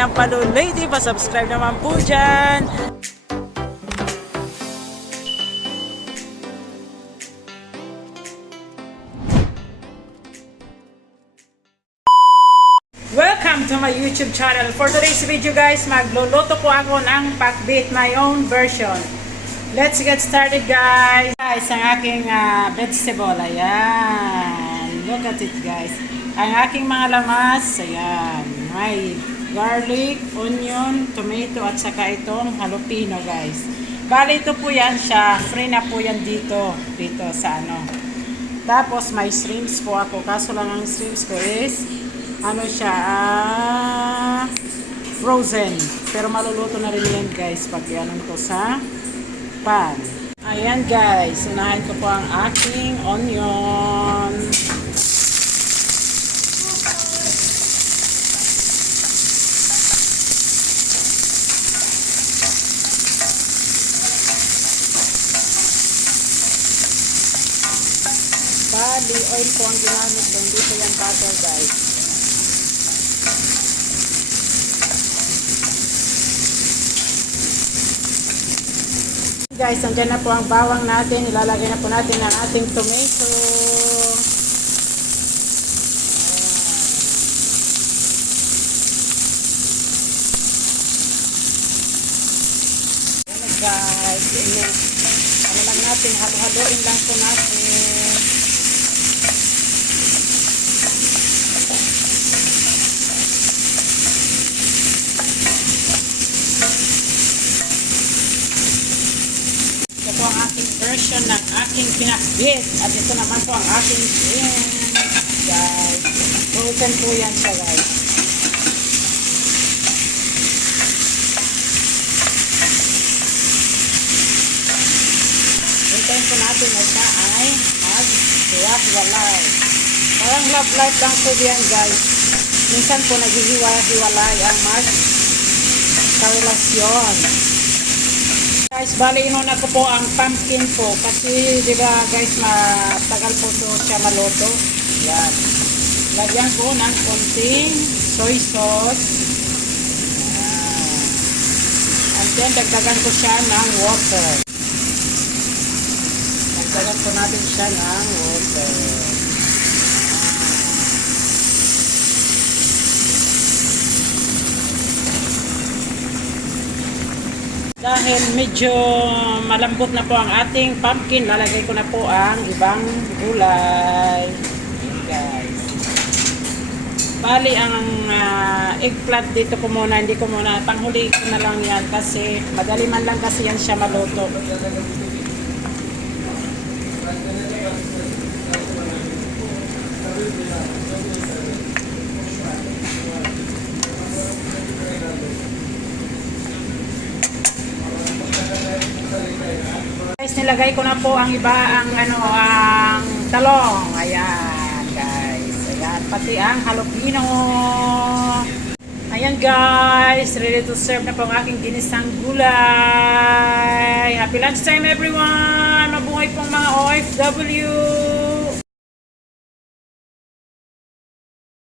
ng Palo Lady. Pa-subscribe naman po dyan. Welcome to my YouTube channel. For today's video guys, magluluto po ako ng pakbit, my own version. Let's get started guys. Guys, ang aking vegetable, ayan. Look at it guys. Ang aking mga lamas, ayan. May garlic, onion, tomato at saka itong jalapeno guys. Bali ito po yan siya. Free na po yan dito sa ano. Tapos may shrimps po ako. Kaso lang ang shrimps ko is ano siya, frozen. Pero maluluto na rin yan guys pag yan ko sa pan. Ayan guys, unahin ko po ang aking onion. Bali, oil po ang ginamit ko, hindi po yan butter guys. Guys, andyan na po ang bawang natin. Ilalagay na po natin ang ating tomato. Ayan guys, ano lang natin, halo-haloin lang po natin. Ito po ang aking version ng aking pinakbit. At ito naman po ang aking guys. Frozen po yan siya guys. Hintayin po natin na siya ay mag-hiwa-hiwalay. Parang love life lang po yan guys. Minsan po naghihiwa-hiwalay ang mag-karelasyon. Guys, bali inuna ko po ang pumpkin po kasi di ba guys matagal po ito siya maluto. Yan. Lagyan ko ng konting soy sauce. Yan. And then dagdagan ko siya ng water. Dagdagan po natin siya ng water. Dahil medyo malambot na po ang ating pumpkin, lalagay ko na po ang ibang gulay. Guys. Bali ang eggplant dito ko muna, hindi ko muna, panghuli ko na lang yan kasi madali man lang kasi yan siya maluto. Guys, nilagay ko na po ang iba ang talong. Ayan, guys. Ayan, pati ang jalapeno. Ayan, guys. Ready to serve na po ang aking ginisang gulay. Happy lunchtime, everyone. Mabuhay pong mga OFW.